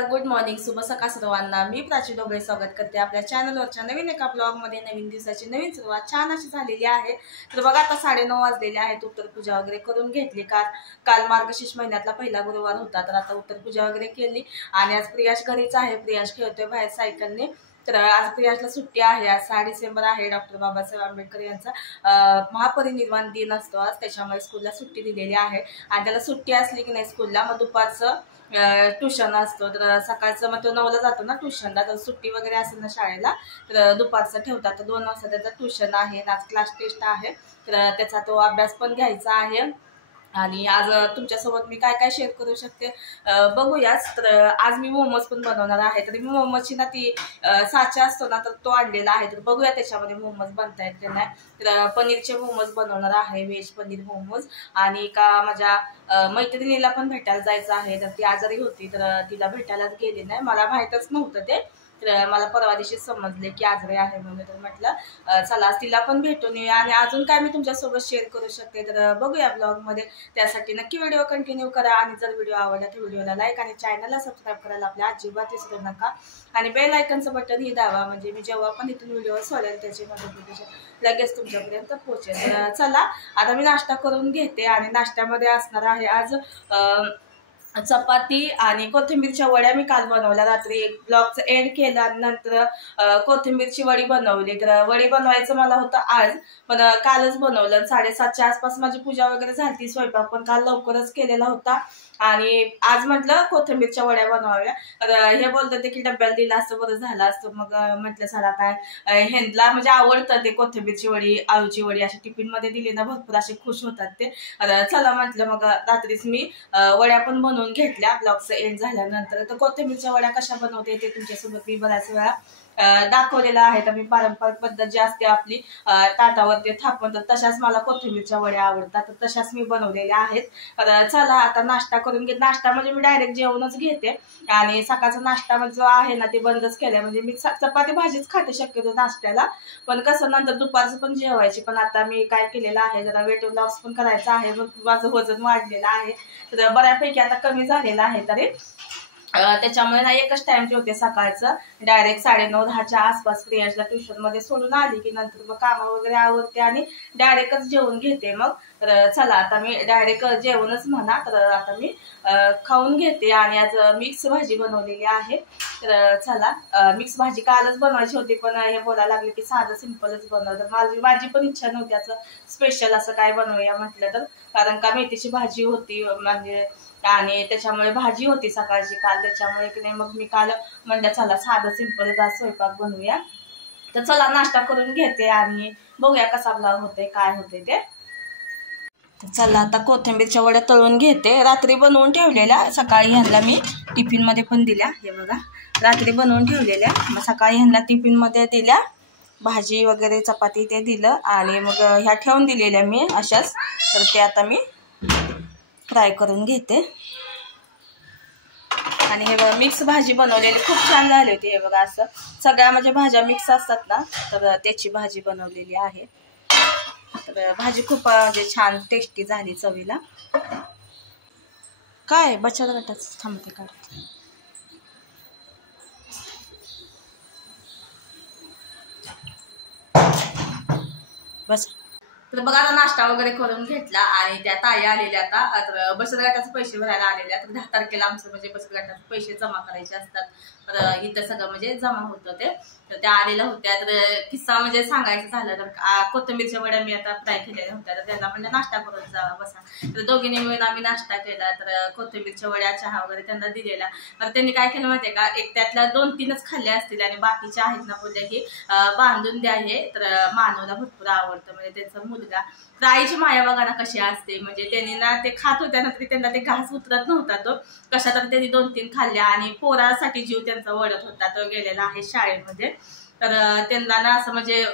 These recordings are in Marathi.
नमस्कार, गुड मॉर्निंग, शुभ सकाळ सर्वांना। मी प्राची डोबळे स्वागत करते आपल्या चॅनलवरच्या नवीन एका ब्लॉगमध्ये। नवीन दिवसाची नवीन सुरुवात छान अशी झालेली आहे। तर बघा आता 9:30 वाजलेले आहेत। उत्तरपूजा वगैरे करून घेतली। काल मार्गशीर्ष महिन्यातला पहिला गुरुवार होता, तर आता उत्तरपूजा वगैरे केली आणि आज प्रियाश घरीच आहे। प्रियाश खेळतोय बाहेर सायकलने। तर आज प्रियाशला सुट्टी आहे। आज 6 डिसेंबर आहे, डॉक्टर बाबासाहेब आंबेडकर यांचा महापरिनिर्वाण दिन असतो आज, त्याच्यामुळे स्कूलला सुट्टी दिलेली आहे। आणि त्याला सुट्टी असली की नाही स्कूलला, मग दुपारचं ट्युशन असतो। तर सकाळचं मग तो 9ला जातो ना ट्युशनला, तर सुट्टी वगैरे असेल ना शाळेला तर दुपारचं ठेवतात। तर 2 वाजता त्याचं ट्युशन आहे, आज क्लास टेस्ट आहे, तर त्याचा तो अभ्यास पण घ्यायचा आहे। आणि आज तुमच्यासोबत मी काय काय शेअर करू शकते बघूयाच। तर आज मी मोमोज पण बनवणार आहे। तर मी मोमोजची ना ती साचा असतो ना, तर तो आणलेला आहे। तर बघूया त्याच्यामध्ये मोमोज बनतायत की नाही। तर पनीरचे मोमोज बनवणार आहे, व्हेज पनीर मोमोज। आणि का माझ्या मैत्रिणीला पण भेटायला जायचं आहे, तर ती आजारी होती, तर तिला भेटायलाच गेली नाही, मला माहीतच नव्हतं ते। तर मला परवा दिवशी समजले की आजारी आहे म्हणून, तर म्हटलं चला तिला पण भेटून येऊया। आणि अजून काय मी तुमच्यासोबत शेअर करू शकते तर बघूया ब्लॉगमध्ये। त्यासाठी नक्की व्हिडिओ कंटिन्यू करा आणि जर व्हिडिओ आवडला तर व्हिडिओला लाईक आणि चॅनलला सबस्क्राईब करायला आपल्या अजिबात विसरू नका। आणि बेल आयकनचं बटन ही दाबा, म्हणजे मी जेव्हा पण इथून व्हिडिओ सोडेल त्याची नोटिफिकेशन लगेच तुमच्यापर्यंत पोहोचेल। तर चला आता मी नाश्ता करून घेते। आणि नाश्त्यामध्ये असणार आहे आज चपाती आणि कोथिंबीरच्या वड्या। मी काल बनवल्या, रात्री ब्लॉगचं एंड केलं आणि नंतर कोथिंबीरची वडी बनवली। तर वडी बनवायचं मला होतं आज, पण कालच बनवलं। 7:30च्या आसपास माझी पूजा वगैरे झाली, स्वयंपाक पण काल लवकरच केलेला होता। आणि आज म्हटलं कोथिंबीरच्या वड्या बनवाव्या, तर हे बोलत होते की डब्याला दिला असतं बरं झालं असतं। मग म्हटलं चला काय ह्यांना म्हणजे आवडतं ते कोथिंबीरची वडी, आळूची वडी, अशी टिफिनमध्ये दिली ना भरपूर असे खुश होतात ते। चला म्हटलं मग रात्रीच मी वड्या पण बनवून घेतल्या ब्लॉगचं एंड झाल्यानंतर। तर कोथिंबीरच्या वड्या कशा बनवते ते तुमच्यासोबत मी बऱ्याच वेळा दाखवलेला आहे। तर मी पारंपरिक पद्धत जी असते आपली ताटावरती थापून, तर तशाच मला कोथिंबीरच्या वड्या आवडतात, तर तशाच मी बनवलेल्या आहेत। तर चला आता नाश्ता करून घे। नाश्ता म्हणजे मी डायरेक्ट जेवणच घेते आणि सकाळचा नाश्ता जो आहे ना ते बंदच केलाय। म्हणजे मी चपाती भाजीच खाते शक्यतो नाश्त्याला, पण कसं नंतर दुपारचं पण जेवायची। पण आता मी काय केलेलं आहे, जरा वेट लॉस पण करायचं आहे, मग माझं वजन वाढलेलं आहे, तर बऱ्यापैकी आता कमी झालेलं आहे। तरी त्याच्यामुळे ना एकच टाइम जेवते सकाळचं, डायरेक्ट 9:30-10च्या आसपास प्रियांशला ट्युशन मध्ये सोडून आली की नंतर मग कामं वगैरे आवरते आणि डायरेक्टच जेवून घेते मग। तर चला आता मी डायरेक्ट जेवणच म्हणा, तर आता मी खाऊन घेते। आणि आज मिक्स भाजी बनवलेली आहे। तर चला मिक्स भाजी कालच बनवायची होती, पण हे बोलायला लागले की साधं सिंपलच बनव। तर माझी पण इच्छा नव्हती असं स्पेशल असं काय बनवूया म्हटलं, तर कारण का मेथीची भाजी होती म्हणजे, आणि त्याच्यामुळे भाजी होती सकाळची काल, त्याच्यामुळे की नाही मग मी काल म्हणलं चला साधं सिंपल स्वयंपाक बनवूया। तर चला नाश्ता करून घेते आणि बघूया कसा ब्लॉग होते काय होते ते। चला आता कोथिंबीरच्या वड्या तळून घेते। रात्री बनवून ठेवलेल्या, सकाळी ह्यांना मी टिफिन मध्ये पण दिल्या। हे बघा रात्री बनवून ठेवलेल्या, मग सकाळी ह्यांना टिफिन मध्ये दिल्या, भाजी वगैरे चपाती ते दिलं। आणि मग ह्या ठेवून दिलेल्या मी अशाच, तर ते आता मी फ्राय करून घेते। आणि हे बघा मिक्स भाजी बनवलेली खूप छान झाली होती। हे बघा असं सगळ्या म्हणजे भाज्या मिक्स असतात ना, तर त्याची भाजी बनवलेली आहे। तर भाजी खूप म्हणजे छान टेस्टी झाली चवीला। काय बचत गटाच थांबते काढते बस। तर बघा आता नाश्ता वगैरे करून घेतला आणि त्या ताई आलेल्या आता, तर बचत गटाचे पैसे भरायला आलेल्या। तर 10 तारखेला आमचं म्हणजे बचत गटाचे पैसे जमा करायचे असतात, तर इथं सगळं म्हणजे जमा होतं ते। तर त्या आलेल्या होत्या। तर किस्सा म्हणजे सांगायचं झालं तर कोथिंबीरच्या वड्या मी आता फ्राय केलेल्या होत्या, तर त्यांना म्हणजे नाश्ता करून जावा बसा। तर दोघींनी मिळून आम्ही नाश्ता केला। तर कोथिंबीरच्या वड्या चहा वगैरे त्यांना दिलेला। तर त्यांनी काय केलं माहितीये का, एक त्यातल्या 2-3च खाल्ल्या असतील आणि बाकीच्या आहेत ना बोलल्या की बांधून द्या हे। तर मानवला भरपूर आवडतं म्हणजे त्यांचा मुलगा। तर आईची माया बघा ना कशी असते, म्हणजे त्यांनी ना ते खात होत्या ना तरी त्यांना ते घास उतरत नव्हता, तो कशा तर त्यांनी 2-3 खाल्ल्या। आणि पोरासाठी जीव त्यांचा वळत होता, तो गेलेला आहे शाळेमध्ये। तर त्यांना ना असं म्हणजे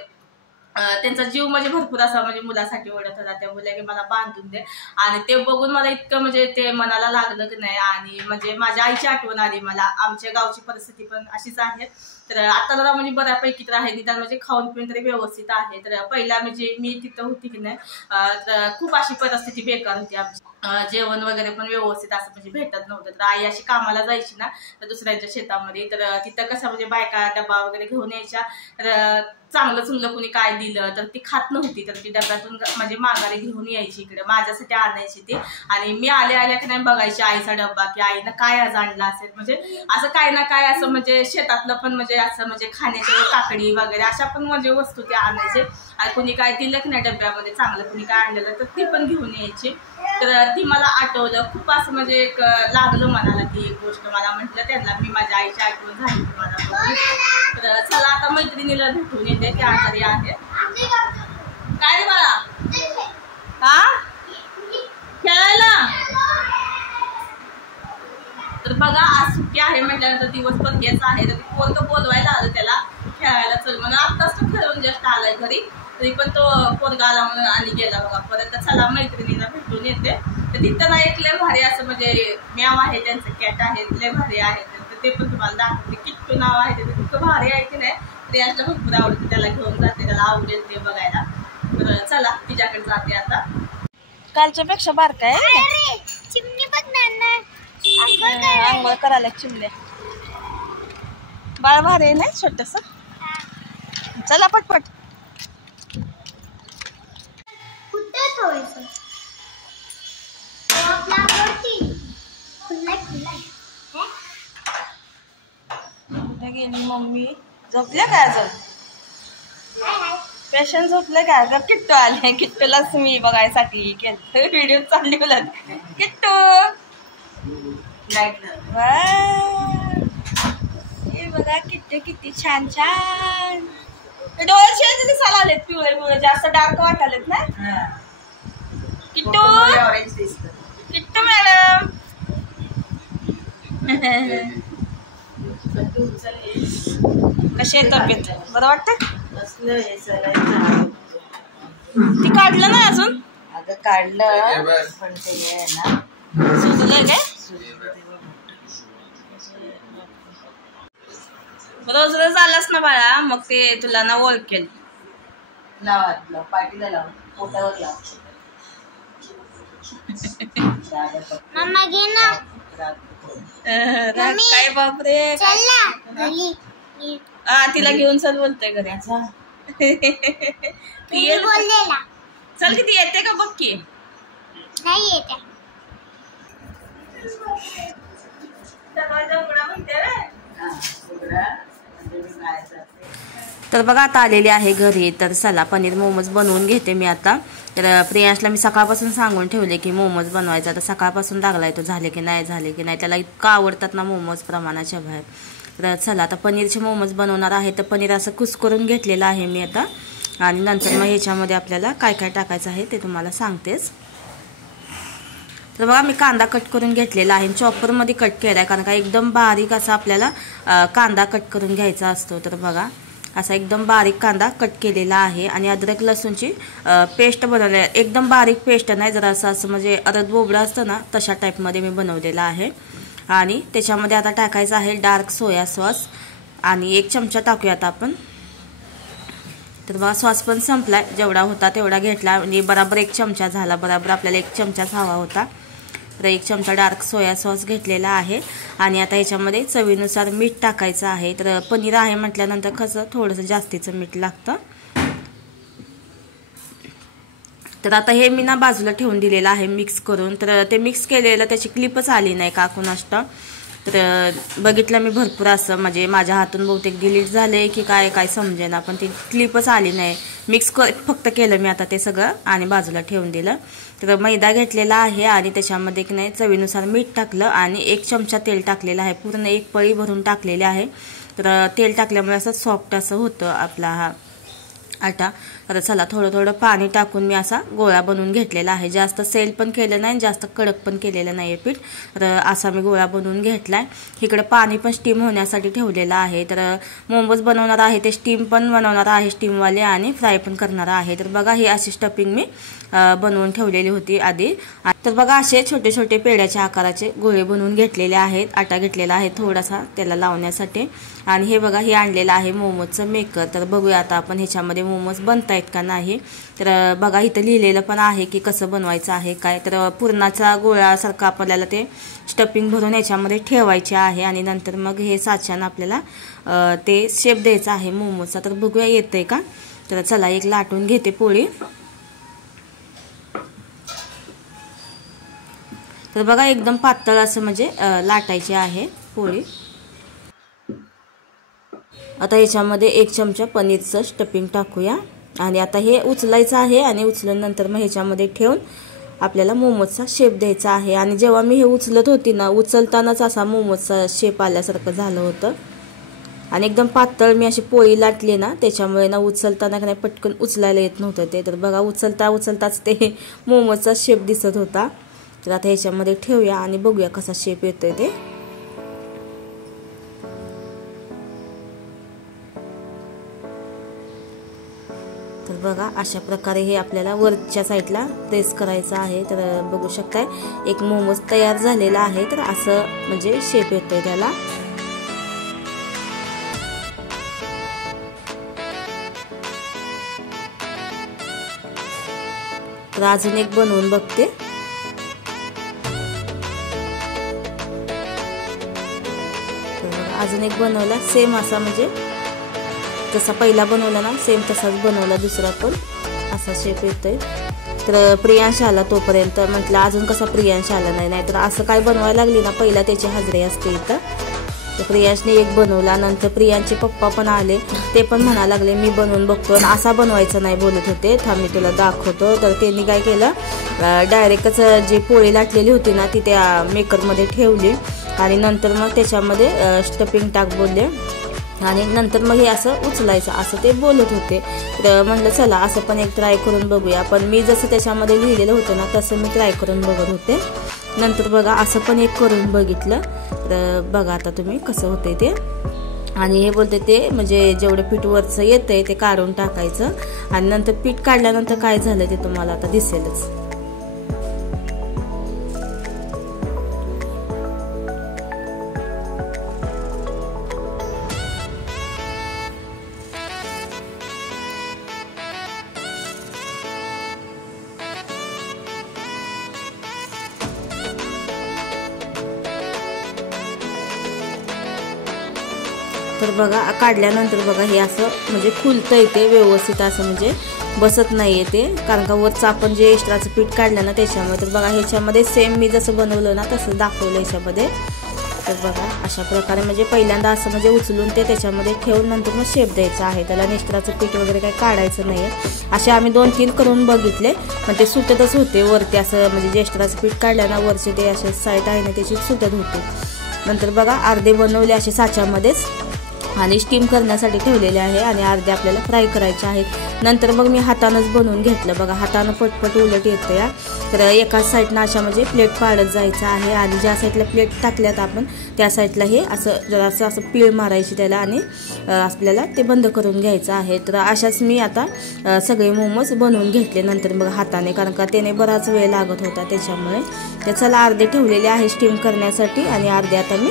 त्यांचा जीव म्हणजे भरपूर असा म्हणजे मुलासाठी ओढत होता. त्या मुला की मला बांधून दे, आणि ते बघून मला इतकं म्हणजे ते मनाला लागलं की नाही. आणि म्हणजे माझ्या आईची आठवण आली मला. आमच्या गावची परिस्थिती पण अशीच आहे. तर आता जरा म्हणजे बऱ्यापैकी तर आहे, निदान म्हणजे खाऊन पिऊन तरी व्यवस्थित आहे. तर पहिला म्हणजे मी तिथं होती की नाही, तर खूप अशी परिस्थिती बेकार होती आमची. जेवण वगैरे पण व्यवस्थित असं म्हणजे भेटत नव्हतं. तर आई अशी कामाला जायची ना तर दुसऱ्यांच्या शेतामध्ये, तर तिथं कसं म्हणजे बायका डबा वगैरे घेऊन यायच्या. तर चांगलं चुंगलं कुणी काय दिलं तर ती खात नव्हती, तर ती डब्यातून म्हणजे माघारी घेऊन यायची इकडे माझ्यासाठी आणायची ती. आणि मी आल्या की नाही बघायची आईचा डब्बा की आईनं काय आज आणला असेल, म्हणजे असं काय ना काय असं म्हणजे शेतातलं पण म्हणजे असं म्हणजे खाण्याच्या काकडी वगैरे अशा पण म्हणजे वस्तू ते आणायचे. आणि कुणी काय दिलं की नाही डब्यामध्ये चांगलं कुणी काय आणलेलं तर ती पण घेऊन यायची. तर ती मला आठवलं खूप असं म्हणजे एक लागलं मनाला ती एक गोष्ट. मला म्हटलं त्यांना मी माझ्या आईची आठवण झाली मला. तर चला आता मैत्रिणीला भेटून येते, त्या आजारी आहे. काय रे बाळा, हा खेळायला? तर बघा आज सुट्टी आहे म्हटल्यानंतर दिवसभर हेच आहे. तर पोरगं बोलवायला आलं त्याला खेळायला चल म्हणून. आत्ताच तो खेळून जस्ट आलाय घरी, तरी पण तो पोरगा आला म्हणून आणि गेला बघा परत. तर चला मैत्रिणीला भेटून येते. तर तिथं ना एक लय भारी असं म्हणजे म्याव आहे त्यांचं, कॅट आहे, लय भारी आहे. तर ते पण तुम्हाला दाखवते. किट्टू नाव आहे ते, इतकं भारी आहे की नाही. प्रियांशला भरपूर आवडते, त्याला घेऊन जाते, त्याला आवडेल ते बघायला. तर चला तिच्याकडे जाते आता. कालच्या पेक्षा बारका आहे, चिमणी बघणार ना, आंघोळ करायला चिमण्या. बाळ भारी आहे ना छोटस. चला पटपट. कुठे ठेवायचं कुठे गेली मम्मी? झोपल्या काय अजून? पेशंट झोपले काय? ग किट्टू आले, किट्टूलाच मी बघायसाठी केलं व्हिडिओ चालली बोला. किट्टू हे बघा किट्टू किती छान छान. डोळ्याचे दिसायला आलेत पिवळे पिवळे, जास्त डार्क वाटालेत ना. किट्टू किट्टू मॅडम कशी आहे तब्येत? बरं वाटतं? ती काढलं ना अजून? अगं काढलं पण ते आहे ना सुजलंय काय? रोज रोज आलास ना बाळा मग ते तुला ना ओळखेल. लावा पाठीला लाव, पोटावर लाव. मम्मा घे ना. काय बापरे. चल ना हा तिला घेऊन चल बोलतोय घरी. तुम्ही बोललेला. चल किती येते का बघ की. नाही येते. तर बघा आता आलेली आहे घरी. तर चला पनीर मोमोज बनवून घेते मी आता. तर प्रियांशला मी सकाळपासून सांगून ठेवले की मोमोज बनवायचा. तर सकाळपासून लागलाय तो, झाले की नाही झाले की नाही. त्याला इतकं आवडतात ना मोमोज प्रमाणाच्या बाहेर. तर चला आता पनीरचे मोमोज बनवणार आहे. तर पनीर असं कुस्करून घेतलेलं आहे मी आता. आणि नंतर मग ह्याच्यामध्ये आपल्याला काय काय टाकायचं आहे ते तुम्हाला सांगतेच. तर बघा मी कांदा कट करून घेतलेला आहे, चॉपरमध्ये कट केला आहे, कारण का एकदम बारीक असा आपल्याला कांदा कट करून घ्यायचा असतो. तर बघा असा एकदम बारीक कांदा कट केलेला आहे. आणि अद्रक लसूणची पेस्ट बनवली आहे. एकदम बारीक पेस्ट नाही, जरा असं म्हणजे अरद बोबडा असतं ना तशा टाईपमध्ये मी बनवलेला आहे. आणि त्याच्यामध्ये आता टाकायचं आहे डार्क सोया सॉस, आणि 1 चमचा टाकूया आता आपण. तर बघा सॉस पण संपला, जेवढा होता तेवढा घेतला, आणि बराबर 1 चमचा झाला. बराबर आपल्याला 1 चमचाच हवा होता. तर 1 चमचा डार्क सोया सॉस घेतलेला आहे. आणि आता ह्याच्यामध्ये चवीनुसार मीठ टाकायचं आहे. तर पनीर आहे म्हटल्यानंतर कसं थोडंसं जास्तीचं मीठ लागतं. तर आता हे मी ना बाजूला ठेवून दिलेलं आहे मिक्स करून. तर ते मिक्स केलेलं त्याची क्लिपच आली नाही का कुणाष्ट. तर बघितलं मी भरपूर असं म्हणजे माझ्या हातून बहुतेक डिलीट झाले की काय काय समजेना, पण ती क्लिपच आली नाही. मिक्स फक्त केलं मी आता ते सगळं आणि बाजूला ठेवून दिलं. तर मैदा घेतलेला आहे आणि त्याच्यामध्ये की नाही चवीनुसार मीठ टाकलं आणि 1 चमचा तेल टाकलेलं आहे. पूर्ण 1 पळी भरून टाकलेले आहे. तर तेल टाकल्यामुळे असं सॉफ्ट असं होतं आपला हा आटा. तर चला थोडं थोडं पाणी टाकून मी असा गोळा बनवून घेतलेला आहे. जास्त सेल पण केलं नाही, जास्त कडक पण केलेलं नाही आहे पीठ. तर असा मी गोळा बनवून घेतलाय. इकडे पाणी पण स्टीम होण्यासाठी ठेवलेलं आहे. तर मोमोज बनवणार आहे ते स्टीम पण बनवणार आहे, स्टीमवाले, आणि फ्राय पण करणार आहे. तर बघा ही अशी स्टफिंग मी बनवून ठेवलेली होती आधी. तर बघा असे छोटे छोटे पेड्याच्या आकाराचे गोळे बनवून घेतलेले आहेत. आटा घेतलेला आहे थोडासा त्याला लावण्यासाठी. आणि हे बघा हे आणलेलं आहे मोमोजचं मेकर. तर बघूया आता आपण ह्याच्यामध्ये मोमोज बनतायत का नाही. तर बघा इथं लिहिलेलं पण आहे की कसं बनवायचं आहे काय. तर पुरणाचा गोळासारखं आपल्याला ते स्टफिंग भरून याच्यामध्ये ठेवायचे आहे आणि नंतर मग हे साच्यानं आपल्याला ते शेप द्यायचा आहे मोमोजचा. तर बघूया येतंय का. तर चला एक लाटून घेते पोळी. तर बघा एकदम पातळ असं म्हणजे लाटायची आहे पोळी. आता याच्यामध्ये 1 चमचा पनीरचं स्टफिंग टाकूया आणि आता हे उचलायचं आहे आणि उचलल्यानंतर मग ह्याच्यामध्ये ठेवून आपल्याला मोमोजचा शेप द्यायचा आहे. आणि जेव्हा मी हे उचलत होती ना, उचलतानाच असा मोमोजचा शेप आल्यासारखं झालं होतं. आणि एकदम पातळ मी अशी पोळी लाटली ना, त्याच्यामुळे ना उचलताना नाही पटकन उचलायला येत नव्हतं ते. तर बघा उचलताच ते मोमोजचा शेप दिसत होता. तर आता ह्याच्यामध्ये ठेवूया आणि बघूया कसा शेप येतोय ते. तर बघा अशा प्रकारे हे आपल्याला वरच्या साईडला प्रेस करायचं आहे. तर बघू शकताय एक मोमोज तयार झालेला आहे. तर असं म्हणजे शेप येतोय त्याला. तर अजून एक बनवून बघते. अजून एक बनवला सेम असा, म्हणजे जसा पहिला बनवला ना सेम तसाच बनवला दुसरा पण असा शेप येतोय. तर प्रियांश आला तोपर्यंत म्हटलं अजून कसा प्रियांश आला नाही, नाहीतर असं काय बनवायला लागली ना पहिला त्याची हजेरी असते इथं. तर प्रियांशने एक बनवला. नंतर प्रियांचे पप्पा पण आले, ते पण म्हणायला लागले मी बनवून बघतो. आणि असा बनवायचा नाही बोलत होते, थांब मी तुला दाखवतो. तर त्यांनी काय केलं, डायरेक्टच जी पोळी लाटलेली होती ना ती त्या मेकरमध्ये ठेवली आणि नंतर मग त्याच्यामध्ये स्टफिंग टाक बोलले आणि नंतर मग हे असं उचलायचं असं ते बोलत होते. तर म्हटलं चला असं पण एक ट्राय करून बघूया. पण मी जसं त्याच्यामध्ये लिहिलेलं होतं ना तसं मी ट्राय करून बघत होते. नंतर बघा असं पण एक करून बघितलं. तर बघा आता तुम्ही कसं होतंय ते. आणि हे बोलते ते म्हणजे जेवढं पीठ वरचं येतंय ते काढून टाकायचं आणि नंतर पीठ काढल्यानंतर काय झालं ते तुम्हाला आता दिसेलच. तर बघा काढल्यानंतर बघा हे असं म्हणजे फुलतंय ते व्यवस्थित, असं म्हणजे बसत नाहीये ते, कारण का वरचं आपण जे एक्स्ट्राचं पीठ काढलं ना त्याच्यामुळे. तर बघा ह्याच्यामध्ये सेम मी जसं बनवलं ना तसं दाखवलं ह्याच्यामध्ये. तर बघा अशा प्रकारे म्हणजे पहिल्यांदा असं म्हणजे उचलून ते त्याच्यामध्ये ठेवून नंतर मग शेप द्यायचा आहे त्याला. एक्स्ट्राचं पीठ वगैरे काही काढायचं नाही आहे. असे आम्ही 2-3 करून बघितले पण ते सुटतच होते वरती, असं म्हणजे जे एक्स्ट्राचं पीठ काढलं ना वरचे ते असे साईड आहे ना त्याची सुटत होते. नंतर बघा अर्धे बनवले असे साच्यामध्येच आणि स्टीम करण्यासाठी ठेवलेले आहे आणि अर्धे आपल्याला फ्राय करायचे आहेत. नंतर मग मी हातानंच बनवून घेतलं. बघा हातानं पटपट उलट येतं या. तर एकाच साईडनं अशा म्हणजे प्लेट पाडत जायचं आहे आणि ज्या साईडला प्लेट टाकल्यात आपण त्या साईडला हे असं जरासं असं पीळ मारायची त्याला आणि आपल्याला ते बंद करून घ्यायचं आहे. तर अशाच मी आता सगळे मोमोज बनवून घेतले नंतर मग हाताने, कारण का त्याने बराच वेळ लागत होता त्याच्यामुळे. तर चला अर्धे ठेवलेले आहे स्टीम करण्यासाठी आणि अर्धे आता मी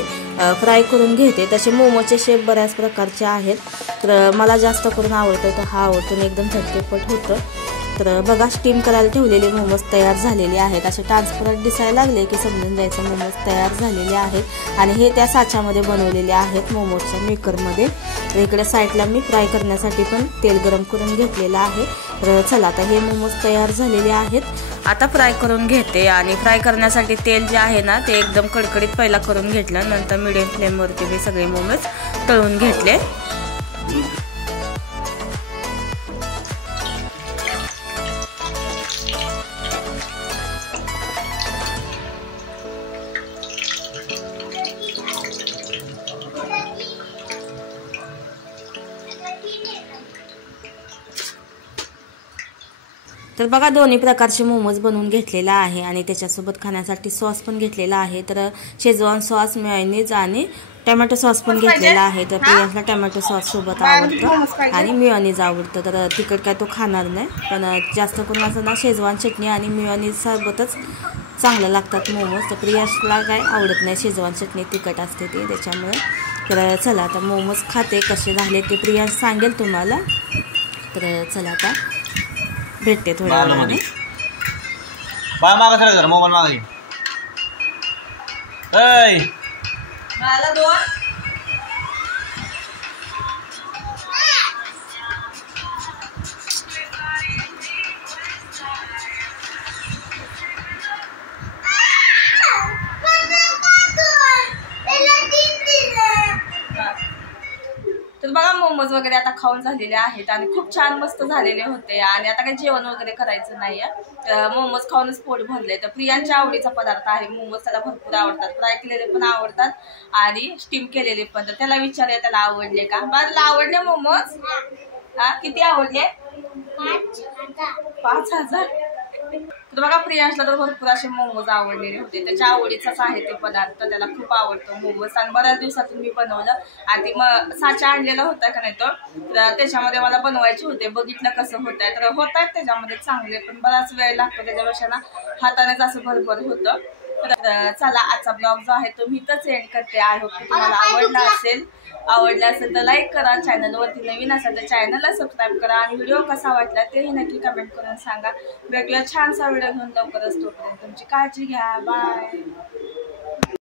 फ्राय करून घेते. तसे मोमोचे शेप बऱ्याच प्रकारचे आहेत. तर मला जास्त करून आवडतं तर हा आवडतो आणि एकदम झटपट होतं. तर बघा स्टीम करायला ठेवलेले मोमोज तयार झालेले आहेत. असे ट्रान्सपरंट दिसायला लागले की समजून जायचं मोमोज तयार झालेले आहेत. आणि हे त्या साच्यामध्ये बनवलेले आहेत मोमोजच्या मेकरमध्ये. तर इकडे साईडला मी फ्राय करण्यासाठी पण तेल गरम करून घेतलेलं आहे. तर चला आता हे मोमोज तयार झालेले आहेत. आता फ्राय करून घेते आणि फ्राय करण्यासाठी तेल जे आहे ना ते एकदम कडकडीत पहिला करून घेतलं. नंतर मिडियम फ्लेमवरती मी सगळे मोमोज तळून घेतले. तर बघा दोन्ही प्रकारचे मोमोज बनवून घेतलेला आहे आणि त्याच्यासोबत खाण्यासाठी सॉस पण घेतलेला आहे. तर शेजवान सॉस, मेयोनीज आणि टोमॅटो सॉस पण घेतलेला आहे. तर प्रियांशला टोमॅटो सॉस सोबत आवडतं आणि मेयोनीज आवडतं. तर तिखट काय तो खाणार नाही, पण जास्त करून असं ना शेजवान चटणी आणि मेयोनीज सोबतच चांगलं लागतात मोमोज. तर प्रियांशला काय आवडत नाही शेजवान चटणी, तिखट असते ती, त्याच्यामुळे. तर चला आता मोमोज खाते, कसे झाले ते प्रियांश सांगेल तुम्हाला. तर चला आता भेटते थोड्या वेळाने. मोबाईल मागे मला 2 तर बघा मोमोज वगैरे आता खाऊन झालेले आहेत आणि खूप छान मस्त झालेले होते. आणि आता काही जेवण वगैरे करायचं नाहीये, मोमोज खाऊनच पोट भरले. तर प्रियांच्या आवडीचा पदार्थ आहे मोमोज, त्याला भरपूर आवडतात. फ्राय केलेले पण आवडतात आणि स्टीम केलेले पण. तर त्याला विचारूया त्याला आवडले का. मला आवडले मोमोज? किती आवडले? 5,000. तर बघा प्रियांशला तर भरपूर असे मोमोज आवडलेले होते. त्याच्या आवडीचाच आहे ते पदार्थ, त्याला खूप आवडतं मोमोज. आणि बऱ्याच दिवसातून मी बनवलं आणि ते साचा आणलेला होता का नाही तो, तर त्याच्यामध्ये मला बनवायचे होते. बघितलं कसं होत आहे, तर होत आहेत त्याच्यामध्ये चांगले, पण बराच वेळ लागतो त्याच्यापेक्षा ना हातानेच असं भरभर होतं. तर चला आजचा ब्लॉग जो आहे तो मी इथंच एंड करते. आय होप की तुम्हाला आवडला असेल तर लाईक करा. चॅनलवरती नवीन असेल तर चॅनलला सबस्क्राईब करा आणि व्हिडिओ कसा वाटला तेही नक्की कमेंट करून सांगा. भेटूया छानसा व्हिडिओ घेऊन लवकरच. तोपर्यंत तुमची काळजी घ्या. बाय.